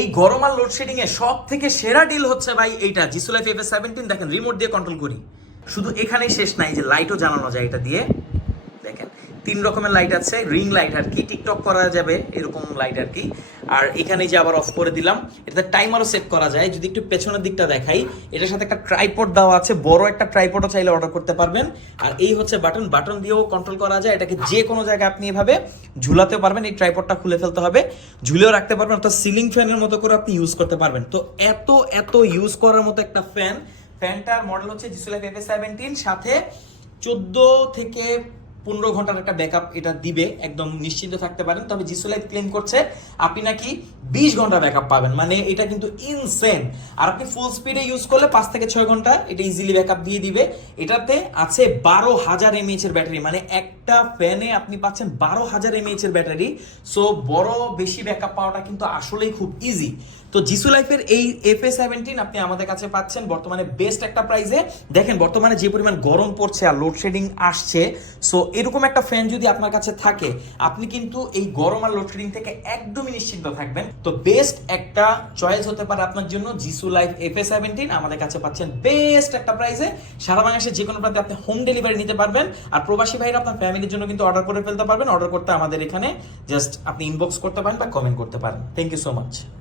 এই গরম আর লোডশেডিং এ সব থেকে সেরা ডিল হচ্ছে ভাই এইটা জিসু লাইফ FS17। দেখেন রিমোট দিয়ে কন্ট্রোল করি। শুধু এখানেই শেষ নাই, যে লাইটও জ্বালানো যায় এটা দিয়ে। দেখেন 3 রকমের লাইট আছে, রিং লাইট আর কি, টিকটক করা যাবে এরকম লাইট আর কি। আর এখানে যে আবার অফ করে দিলাম, এটাতে টাইমারও সেট করা যায়। যদি একটু পেছনের দিকটা দেখাই, এটার সাথে একটা ট্রাইপড দেওয়া আছে, বড় একটা ট্রাইপডও চাইলে অর্ডার করতে পারবেন। আর এই হচ্ছে বাটন, বাটন দিয়েও কন্ট্রোল করা যায়। এটাকে যে কোনো জায়গায় আপনি এভাবে ঝুলাতে পারবেন, এই ট্রাইপডটা খুলে ফেলতে হবে, ঝুলেও রাখতে পারবেন, অর্থাৎ সিলিং ফ্যানের মতো করে আপনি ইউজ করতে পারবেন। তো এত এত ইউজ করার মতো একটা ফ্যান। ফ্যানটার মডেল হচ্ছে জিসু লাইফ FS17, সাথে 14 থেকে 15 ঘন্টার একটা ব্যাকআপ এটা দিবে, একদম নিশ্চিন্ত থাকতে পারেন। তবে জিসু লাইফ ক্লেম করছে আপনি নাকি 20 ঘন্টা ব্যাকআপ পাবেন, মানে এটা কিন্তু ইনসেন। আর আপনি ফুল স্পিডে ইউজ করলে 5 থেকে 6 ঘন্টা এটা ইজিলি ব্যাকআপ দিয়ে দিবে। এটাতে আছে 12,000 mAh এর ব্যাটারি, মানে একটা ফ্যানে আপনি পাচ্ছেন 12,000 mAh এর ব্যাটারি। সো বড় বেশি ব্যাকআপ পাওয়াটা কিন্তু আসলেই খুব ইজি। তো জিসু লাইফের এই FS17 আপনি আমাদের কাছে পাচ্ছেন বর্তমানে বেস্ট একটা প্রাইসে। দেখেন বর্তমানে যে পরিমাণ গরম পড়ছে আর লোডশেডিং আসছে, সো এরকম একটা ফ্যান যদি আপনার কাছে থাকে, আপনি কিন্তু এই গরম আর লোডশেডিং থেকে একদমই নিশ্চিন্ত থাকবেন। তো বেস্ট একটা চয়েস হতে পারে আপনার জন্য জিসু লাইফ FS17। আমাদের কাছে পাচ্ছেন বেস্ট একটা প্রাইসে। সারা বাংলাদেশের যে কোনো প্রান্তে আপনি হোম ডেলিভারি নিতে পারবেন। আর প্রবাসী ভাইরা আপনার ফ্যামিলির জন্য কিন্তু অর্ডার করে ফেলতে পারবেন। অর্ডার করতে আমাদের এখানে জাস্ট আপনি ইনবক্স করতে পারেন বা কমেন্ট করতে পারেন। Thank you so much.